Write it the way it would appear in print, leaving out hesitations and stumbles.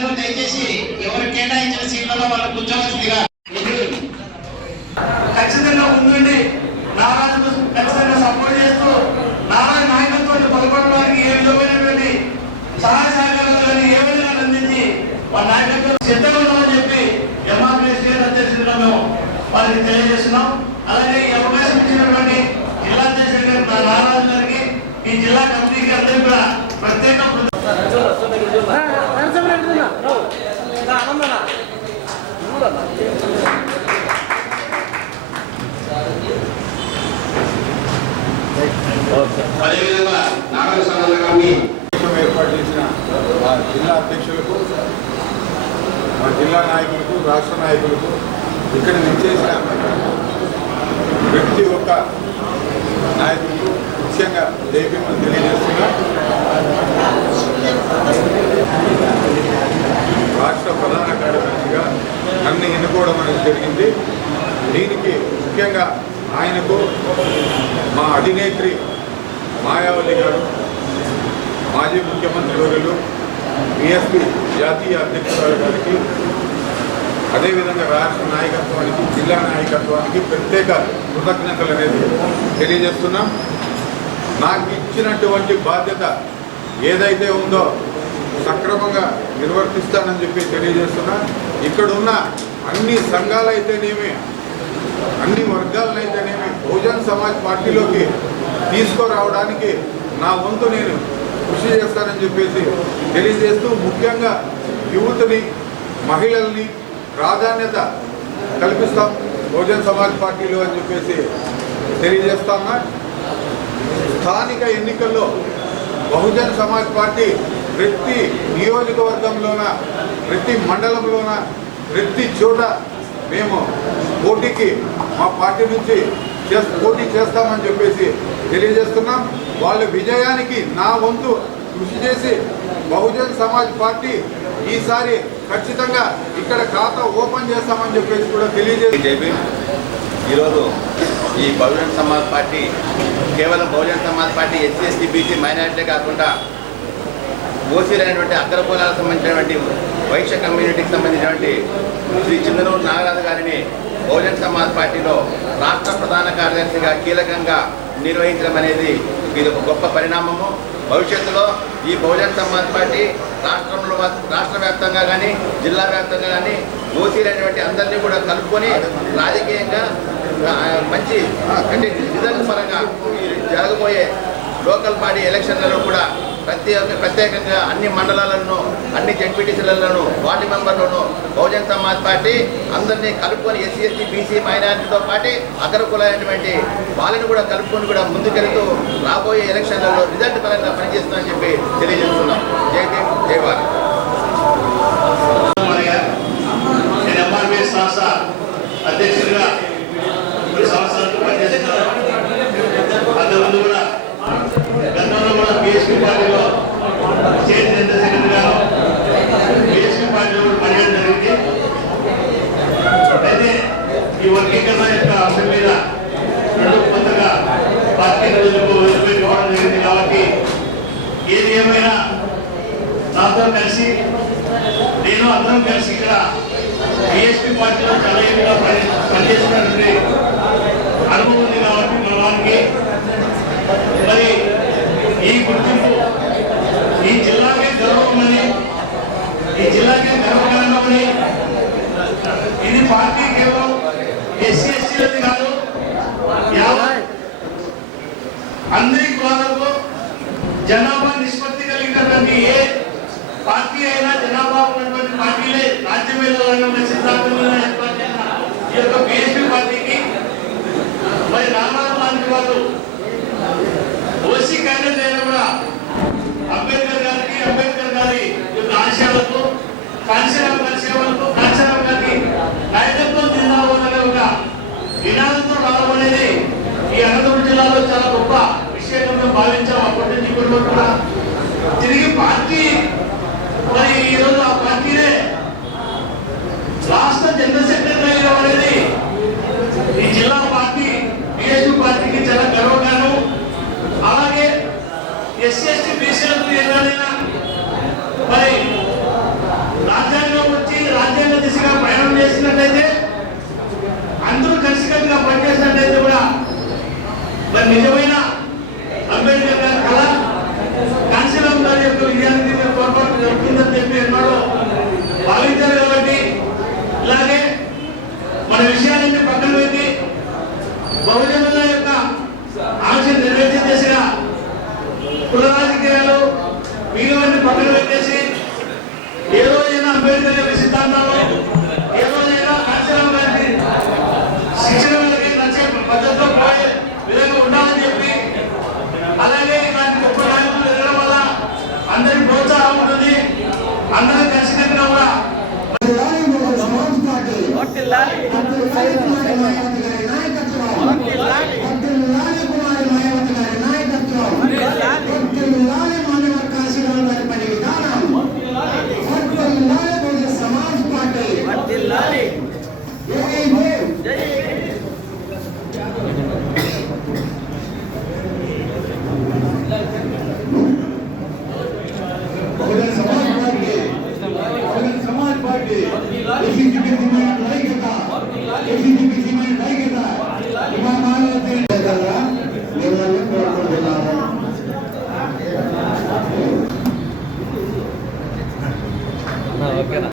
అందరూ దయచేసి ఎవరు కేటాయించిన సీట్లలో వాళ్ళు కూర్చోవలసిందిగా. ఖచ్చితంగా ముందుండి నారాజు ఖచ్చితంగా సపోర్ట్ చేస్తూ నారాయణ నాయకత్వాన్ని బలపడడానికి ఏ విధమైనటువంటి సహాయ సహకారాలు ఏ విధంగా అందించి వాళ్ళ నాయకత్వం సిద్ధంగా ఉన్నామని చెప్పి ఎంఆర్పీఎస్ అధ్యక్షులుగా మేము వారికి తెలియజేస్తున్నాం. అలాగే ఈ అవకాశం ఇచ్చినటువంటి జిల్లా అధ్యక్షుడు నారాజు గారికి ఈ జిల్లా కమిటీకి అందరికీ కూడా ప్రత్యేక అదేవిధంగా నాగర సంఘాల గారిని ఏర్పాటు చేసిన మా జిల్లా అధ్యక్షులకు, మా జిల్లా నాయకులకు, రాష్ట్ర నాయకులకు, ఇక్కడ నిశ్చయించిన ప్రతి ఒక్క నాయకులకు ముఖ్యంగా జైపీఎం తెలియజేస్తున్నా. రాష్ట్ర ప్రధాన కార్యదర్శిగా నన్ను ఎన్నుకోవడం అనేది జరిగింది. దీనికి ముఖ్యంగా ఆయనకు మా అధినేత్రి మాయావతి గారు, మాజీ ముఖ్యమంత్రి వర్యులు, బీఎస్పీ జాతీయ అధ్యక్షురాలు గారికి, అదేవిధంగా రాష్ట్ర నాయకత్వానికి, జిల్లా నాయకత్వానికి ప్రత్యేక కృతజ్ఞతలు అనేది తెలియజేస్తున్నాం. నాకు ఇచ్చినటువంటి బాధ్యత ఏదైతే ఉందో సక్రమంగా నిర్వర్తిస్తానని చెప్పి తెలియజేస్తున్నా. ఇక్కడున్న అన్ని సంఘాలైతేనేమి, అన్ని వర్గాలనైతేనేమి బహుజన్ సమాజ్ పార్టీలోకి తీసుకురావడానికి నా వంతు నేను కృషి చేస్తానని చెప్పేసి తెలియజేస్తూ, ముఖ్యంగా యువతని, మహిళల్ని ప్రాధాన్యత కల్పిస్తాం బహుజన్ సమాజ్ పార్టీలో అని చెప్పేసి తెలియజేస్తామా. స్థానిక ఎన్నికల్లో బహుజన్ సమాజ్ పార్టీ ప్రతి నియోజకవర్గంలోన, ప్రతి మండలంలోన, ప్రతి చోట మేము పోటీకి మా పార్టీ నుంచి పోటీ చేస్తామని చెప్పేసి తెలియజేస్తున్నాం. వాళ్ళ విజయానికి నా వంతు కృషి చేసి బహుజన్ సమాజ్ పార్టీ ఈసారి ఖచ్చితంగా ఇక్కడ ఖాతా ఓపెన్ చేస్తామని చెప్పేసి కూడా తెలియజేసి, ఈరోజు ఈ బహుజన్ సమాజ్ పార్టీ కేవలం Bahujan Samaj party SC ST BC minority కాకుండా ఓసీలైనటువంటి అగ్రకులాలకు సంబంధించినటువంటి వైశ్య కమ్యూనిటీకి సంబంధించినటువంటి శ్రీ చిందనూరు నాగరాజు గారిని బహుజన్ సమాజ్ పార్టీలో రాష్ట్ర ప్రధాన కార్యదర్శిగా కీలకంగా నిర్వహించడం అనేది ఇది ఒక గొప్ప పరిణామము. భవిష్యత్తులో ఈ బహుజన్ సమాజ్ పార్టీ రాష్ట్ర వ్యాప్తంగా కానీ జిల్లా వ్యాప్తంగా కానీ ఓసీలైనటువంటి అందరినీ కూడా కలుపుకొని రాజకీయంగా మంచి అంటే రిజల్ట్ పరంగా జరగబోయే లోకల్ బాడీ ఎలక్షన్లలో కూడా ప్రత్యేకంగా అన్ని మండలాలను, అన్ని జెడ్పీటీసీలను, వార్డు మెంబర్లను బహుజన్ సమాజ్ పార్టీ అందరినీ కలుపుకొని ఎస్సీ ఎస్టీ బీసీ మైనారిటీతో పాటు అగ్రకులైనటువంటి వాళ్ళని కూడా కలుపుకొని కూడా ముందుకెళ్తూ రాబోయే ఎలక్షన్లలో రిజల్ట్ పరంగా పనిచేస్తుందని చెప్పి తెలియజేస్తున్నాం. జై భీమ్, జై భారత్. అధ్యక్షుడిగా 3 సంవత్సరాలు పనిచేస్తున్నారు. అంతకుముందు కూడా గతంలో కూడా బీఎస్పీ పార్టీలో స్టేట్ జనరల్ సెక్రటరీ గారు బీఎస్పీ పార్టీలో కూడా పనిచేయడం జరిగింది. అయితే ఈ వర్గీకరణ యొక్క అంశం మీద కొత్తగా పార్టీ రోజులకు వదిలిపెట్టుకోవడం జరిగింది. కాబట్టి ఏది ఏమైనా నాతో కలిసి నేను అందరం కలిసి ఇక్కడ బీఎస్పీ పార్టీలో చాలా ఏళ్ళుగా పనిచేస్తున్నటువంటి అనుభవం ఉంది. కాబట్టి మన వారికి మరి ఈ గుర్తింపు ఈ జిల్లాకే గౌరవమని, ఈ జిల్లాకే గర్వకారణమని, ఇది పార్టీ కేవలం ఎస్సీ ఎస్టీలది కాదు, అందరి కులాలకు జనాభా నిష్పత్తి కలిగినటువంటి ఏ పార్టీ అయినా జనాభా ఉన్నటువంటి పార్టీలే రాజ్యమేళాలని ఉన్న సిద్ధాంతంలో ఏర్పాటు చేసిన ఈ యొక్క బీఎస్పీ పార్టీకి మరి రామారావు లాంటి వాళ్ళు ఓసీ క్యాండిడేట్ అయినా కూడా అంబేద్కర్ గారి యొక్క ఆశయాలకు, కాంశీరావు గారి సేవలకు, కాంశీరావు గారి నాయకత్వం జిందాబాద్ ఒక నినాదంతో రావడం అనేది ఈ అనంతపురం జిల్లాలో చాలా గొప్ప విషయంగా మేము భావించాం. అప్పటి నుంచి ఇప్పటి వరకు కూడా తిరిగి పార్టీ మరి ఈరోజు ఆ పార్టీనే రాష్ట్ర జనరల్ సెక్రటరీ అయ్యడం అనేది ఈ జిల్లా పార్టీ బీఎస్పీ పార్టీకి చాలా గర్వకారణం. అలాగే ఎస్సీ ఎస్టీ బీసీలకు ఏదైనా చేసినట్లయితే అందరూ కలిసికట్టుగా పనిచేసినట్లయితే కూడా మరి నిజమైన అంబేద్కర్ గారి కళ కాంశీరామ్ గారి యొక్క విజయానికి పొరపాటు జరుగుతుందని చెప్పి ఎన్నడూ భావించారు. కాబట్టి ఇలాగే మన విషయాలన్నీ పక్కన పెట్టి బహుజనుల యొక్క ఆశను నెరవేర్చే దిశగా కుల రాజకీయాలు మిగిలినవన్నీ పక్కన పెట్టేసి ఏ రోజైనా అంబేద్కర్ యొక్క సిద్ధాంతాలు ఏ రోజైనా కాంశీరామ్ గారికి శిక్షణ వాళ్ళకి నచ్చే పద్ధతిలో పోయే విధంగా ఉండాలని చెప్పి అలాగే ఇలాంటి గొప్ప నాయకులు ఎదగడం వల్ల అందరికి ప్రోత్సాహం ఉంటుంది. అందరూ కలిసికట్టుగా కూడా ఓకేనా